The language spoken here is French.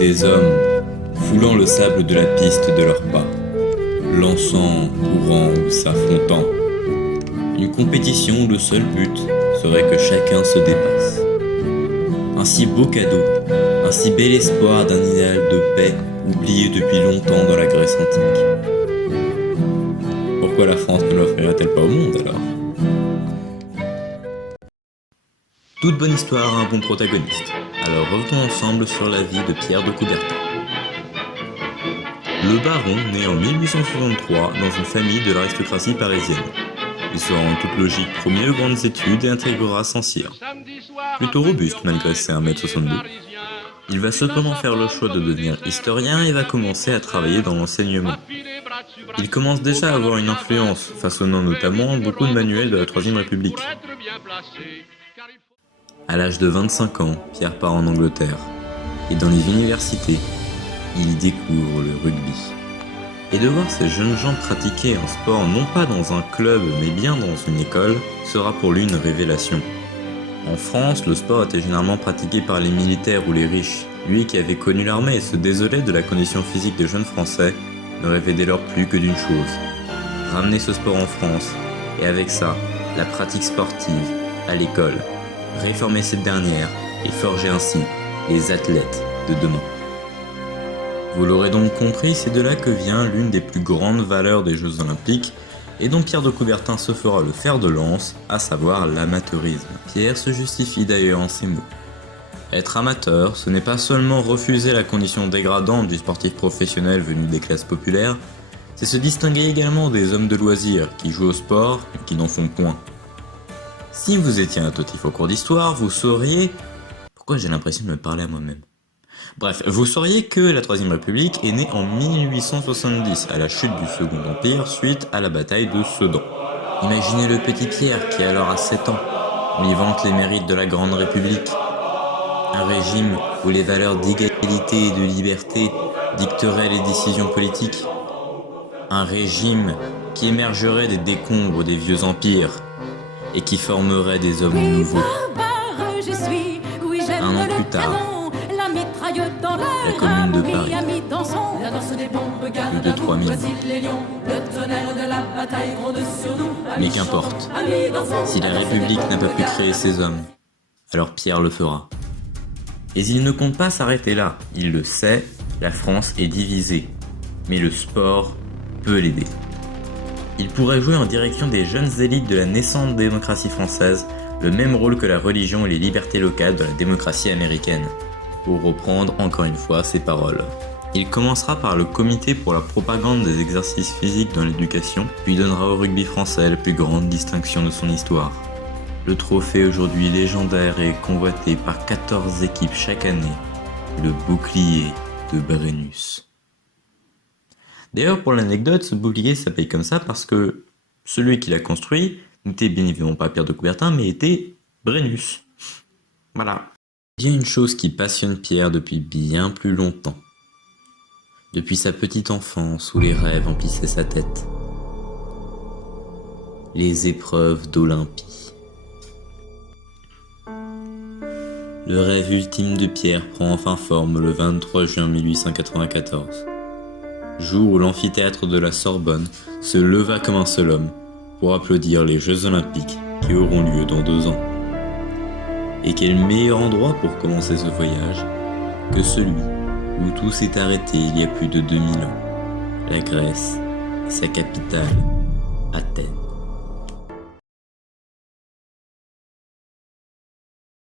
Des hommes foulant le sable de la piste de leurs pas, lançant, courant ou s'affrontant. Une compétition où le seul but serait que chacun se dépasse. Un si beau cadeau, un si bel espoir d'un idéal de paix oublié depuis longtemps dans la Grèce antique. Pourquoi la France ne l'offrirait-elle pas au monde alors ? Toute bonne histoire a un bon protagoniste. Alors revenons ensemble sur la vie de Pierre de Coubertin. Le baron naît en 1863 dans une famille de l'aristocratie parisienne. Il sera en toute logique premier aux grandes études et intégrera Saint-Cyr. Plutôt robuste malgré ses 1m62. Il va cependant faire le choix de devenir historien et va commencer à travailler dans l'enseignement. Il commence déjà à avoir une influence, façonnant notamment beaucoup de manuels de la Troisième République. À l'âge de 25 ans, Pierre part en Angleterre, et dans les universités, il y découvre le rugby. Et de voir ces jeunes gens pratiquer un sport non pas dans un club mais bien dans une école, sera pour lui une révélation. En France, le sport était généralement pratiqué par les militaires ou les riches. Lui qui avait connu l'armée et se désolait de la condition physique des jeunes Français, ne rêvait dès lors plus que d'une chose, ramener ce sport en France, et avec ça, la pratique sportive, à l'école, réformer cette dernière et forger ainsi les athlètes de demain. Vous l'aurez donc compris, c'est de là que vient l'une des plus grandes valeurs des Jeux Olympiques et dont Pierre de Coubertin se fera le fer de lance, à savoir l'amateurisme. Pierre se justifie d'ailleurs en ces mots. Être amateur, ce n'est pas seulement refuser la condition dégradante du sportif professionnel venu des classes populaires, c'est se distinguer également des hommes de loisirs qui jouent au sport mais qui n'en font point. Si vous étiez un totif au cours d'histoire, vous sauriez... Pourquoi j'ai l'impression de me parler à moi-même ? Bref, vous sauriez que la Troisième République est née en 1870, à la chute du Second Empire, suite à la bataille de Sedan. Imaginez le petit Pierre qui alors a 7 ans. On lui vante les mérites de la Grande République. Un régime où les valeurs d'égalité et de liberté dicteraient les décisions politiques. Un régime qui émergerait des décombres des vieux empires et qui formerait des hommes nouveaux. Un an plus tard, la commune de Paris, plus de 3000. Mais qu'importe, si la République n'a pas pu créer ces hommes, alors Pierre le fera. Et il ne compte pas s'arrêter là, il le sait, la France est divisée, mais le sport peut l'aider. Il pourrait jouer en direction des jeunes élites de la naissante démocratie française, le même rôle que la religion et les libertés locales de la démocratie américaine. Pour reprendre encore une fois ses paroles. Il commencera par le comité pour la propagande des exercices physiques dans l'éducation, puis donnera au rugby français la plus grande distinction de son histoire. Le trophée aujourd'hui légendaire est convoité par 14 équipes chaque année, le bouclier de Brennus. D'ailleurs, pour l'anecdote, ce bouclier s'appelle comme ça parce que celui qui l'a construit n'était bien évidemment pas Pierre de Coubertin, mais était Brennus. Voilà. Il y a une chose qui passionne Pierre depuis bien plus longtemps. Depuis sa petite enfance où les rêves emplissaient sa tête. Les épreuves d'Olympie. Le rêve ultime de Pierre prend enfin forme le 23 juin 1894. Jour où l'amphithéâtre de la Sorbonne se leva comme un seul homme pour applaudir les Jeux Olympiques qui auront lieu dans 2 ans. Et quel meilleur endroit pour commencer ce voyage que celui où tout s'est arrêté il y a plus de 2000 ans, la Grèce et sa capitale, Athènes.